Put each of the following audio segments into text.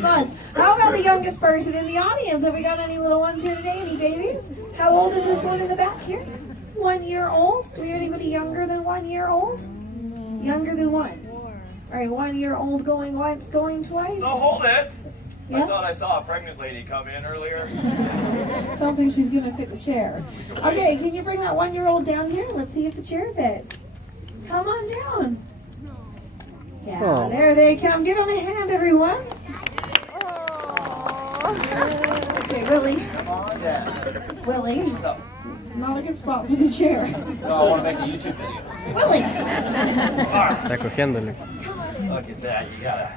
Buzz, how about the youngest person in the audience? Have we got any little ones here today? Any babies? How old is this one in the back here? 1 year old? Do we have anybody younger than 1 year old? Younger than one. All right, 1 year old going once, going twice. No, hold it. Yeah? I thought I saw a pregnant lady come in earlier. Don't think she's gonna fit the chair. Okay, can you bring that 1 year old down here? Let's see if the chair fits. Come on down. Yeah, there they come. Give them a hand, everyone. Okay, Willie. Come on down. Willie. Not a good spot for the chair. No, I want to make a YouTube video. Willie. Look at that. You got a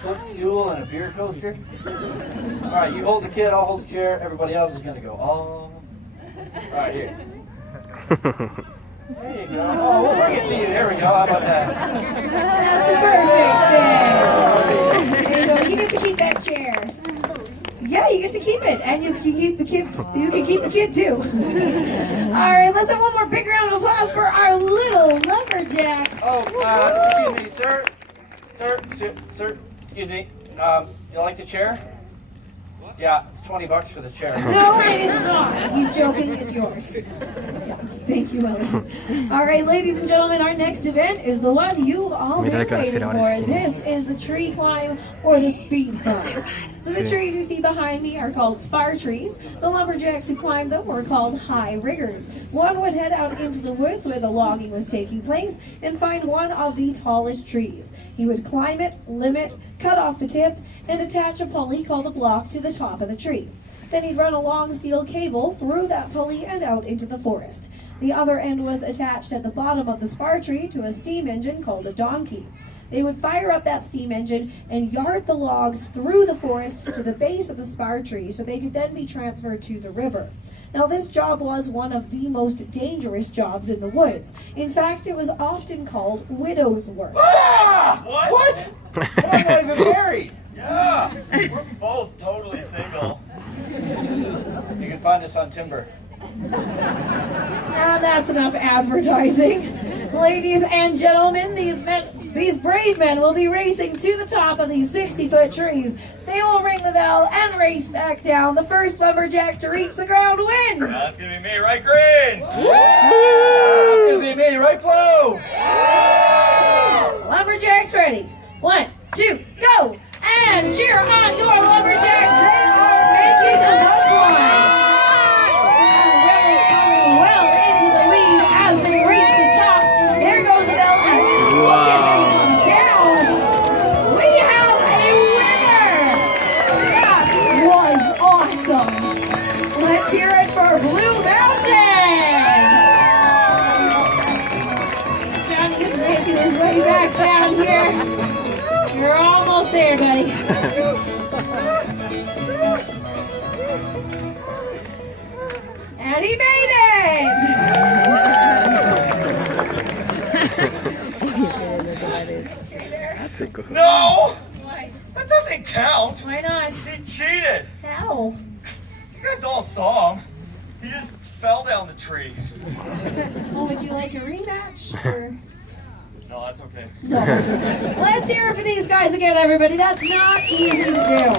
footstool and a beer coaster. All right, you hold the kid, I'll hold the chair. Everybody else is going to go, oh. All right, here. There you go. Oh, we'll bring it to you. There we go. How about that? That's a perfect chair. There you go. You get to keep that chair. Yeah, you get to keep it, and you can keep the kid. You can keep the kid too. All right, let's have one more big round of applause for our little lumberjack. Oh, excuse me, sir. Sir, excuse me. You like the chair? Yeah, it's $20 for the chair. No, it is not. He's joking. It's yours. Yeah, thank you, Ellie. All right, ladies and gentlemen, our next event is the one you've all been waiting for. This is the tree climb or the speed climb. So the trees you see behind me are called spar trees. The lumberjacks who climbed them were called high riggers. One would head out into the woods where the logging was taking place and find one of the tallest trees. He would climb it, limb it, cut off the tip, and attach a pulley called a block to the top of the tree. Then he'd run a long steel cable through that pulley and out into the forest. The other end was attached at the bottom of the spar tree to a steam engine called a donkey. They would fire up that steam engine and yard the logs through the forest to the base of the spar tree so they could then be transferred to the river. Now this job was one of the most dangerous jobs in the woods. In fact, it was often called widow's work. Ah! What? I'm not even married. Yeah, we're both totally single. You can find us on Timber. And that's enough advertising. Ladies and gentlemen, these brave men will be racing to the top of these 60-foot trees. They will ring the bell and race back down. The first lumberjack to reach the ground wins. That's going to be me, right, Green? That's going to be me, right, Blue? Lumberjacks ready. 1, 2, go! And cheer on your lumberjacks. They are making the climb. And Will's coming well into the lead as they reach the top. There goes the bell, and look at him come down. We have a winner. That was awesome. Let's hear it for Blue Mountain. Johnny's making his way back down here. You're almost there, buddy. And he made it! No! What? That doesn't count. Why not? He cheated. How? You guys all saw him. He just fell down the tree. Oh, would you like a rematch? Or... No, that's okay. No. Let's hear it for these guys again, everybody. That's not easy to do.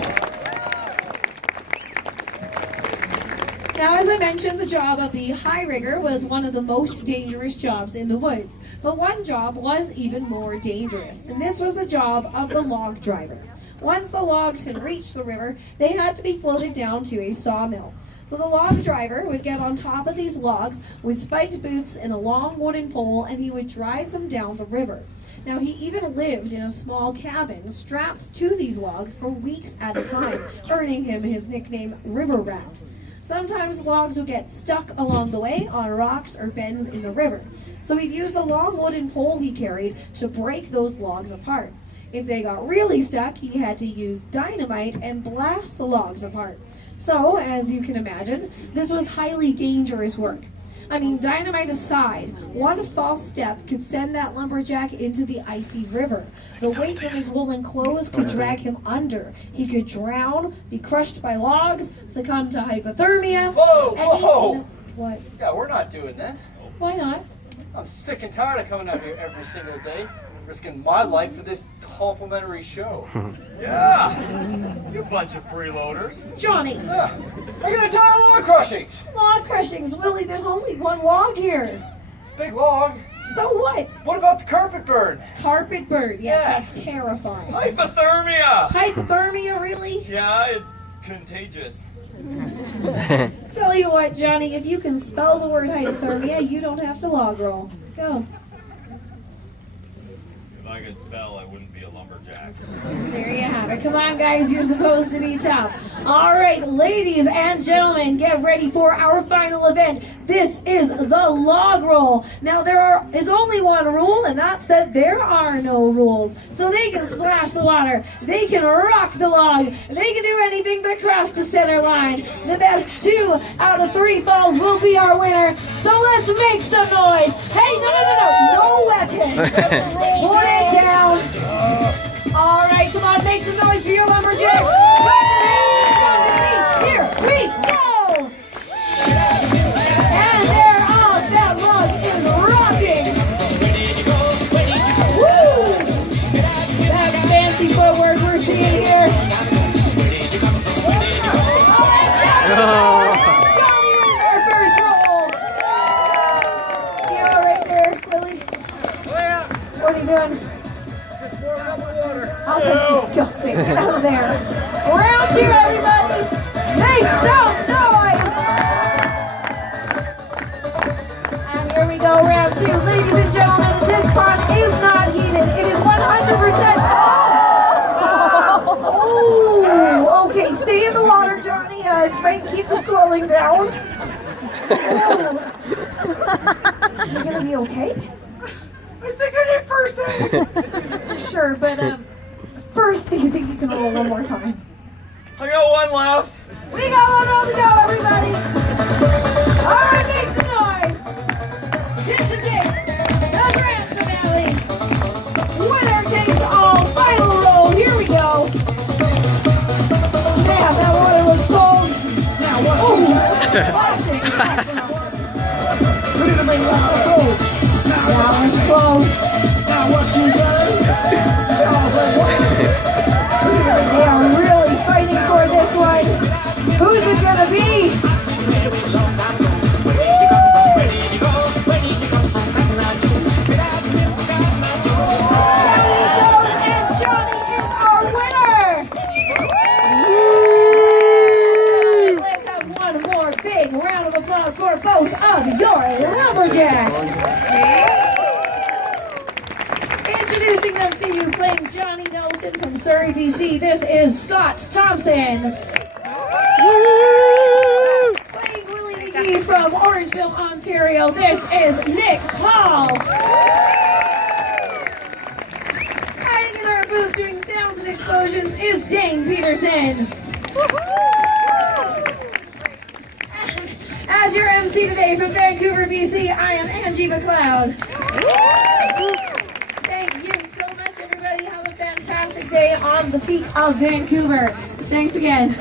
Now, as I mentioned, the job of the high rigger was one of the most dangerous jobs in the woods. But one job was even more dangerous, and this was the job of the log driver. Once the logs had reached the river, they had to be floated down to a sawmill. So the log driver would get on top of these logs with spiked boots and a long wooden pole, and he would drive them down the river. Now, he even lived in a small cabin strapped to these logs for weeks at a time, earning him his nickname River Rat. Sometimes logs would get stuck along the way on rocks or bends in the river. So he'd use the long wooden pole he carried to break those logs apart. If they got really stuck, he had to use dynamite and blast the logs apart. So, as you can imagine, this was highly dangerous work. I mean, dynamite aside, one false step could send that lumberjack into the icy river. The weight of his woolen clothes could drag him under. He could drown, be crushed by logs, succumb to hypothermia. Whoa, and whoa! What? Yeah, we're not doing this. Why not? I'm sick and tired of coming out here every single day. risking my life for this complimentary show. Yeah, you bunch of freeloaders. Johnny, Yeah. We're gonna die of log crushings. log crushings. Willie, there's only one log here. Big log. So what? What about the carpet burn? Carpet bird. Yes, Yeah. that's terrifying. Hypothermia. Hypothermia, really? Yeah, it's contagious. Tell you what, Johnny, if you can spell the word hypothermia, you don't have to log roll. Go. If I could spell, I wouldn't be a lumberjack. There you have it. Come on, guys, you're supposed to be tough. All right, ladies and gentlemen, get ready for our final event. This is the log roll. Now, is only one rule, and that's that there are no rules. So they can splash the water, they can rock the log, they can do anything but cross the center line. The best 2 out of 3 falls will be our winner. So let's make some noise. Hey, no weapons. Put it down. All right, come on, make some noise for your lumberjacks. Clap your hands and join me. Here we go. And they're off. That log is rocking. Woo! That's fancy footwork we're seeing here. Johnny wins our first roll. You all right there, Willie? What are you doing? Oh, that's disgusting. Get out of there. Round 2, everybody. Make some noise. And here we go, round 2. Ladies and gentlemen, this pond is not heated. It is 100%. Oh, okay. Stay in the water, Johnny. Might keep the swelling down. Oh. You gonna be okay? I think I need first aid. Sure, but first, do you think you can roll one more time? I got one left. We got one more to go, everybody. All right, make some noise. This is it, the grand finale. Winner takes all. Final roll. Here we go. Man, that water looks cold. Now what? Oh, flashing. That was close. Now what you do? They are really fighting for this one. Who's it gonna be? And Johnny is our winner. Let's have one more big round of applause for both of your lumberjacks. Introducing them to you, playing Johnny Nelson from Surrey, BC. This is Scott Thompson. Playing Willie McGee from Orangeville, Ontario. This is Nick Hall. Hiding in our booth doing sounds and explosions is Dane Peterson. As your MC today from Vancouver, BC, I am Angie McLeod. Thank you so much, everybody. Have a fantastic day on the peak of Vancouver. Thanks again.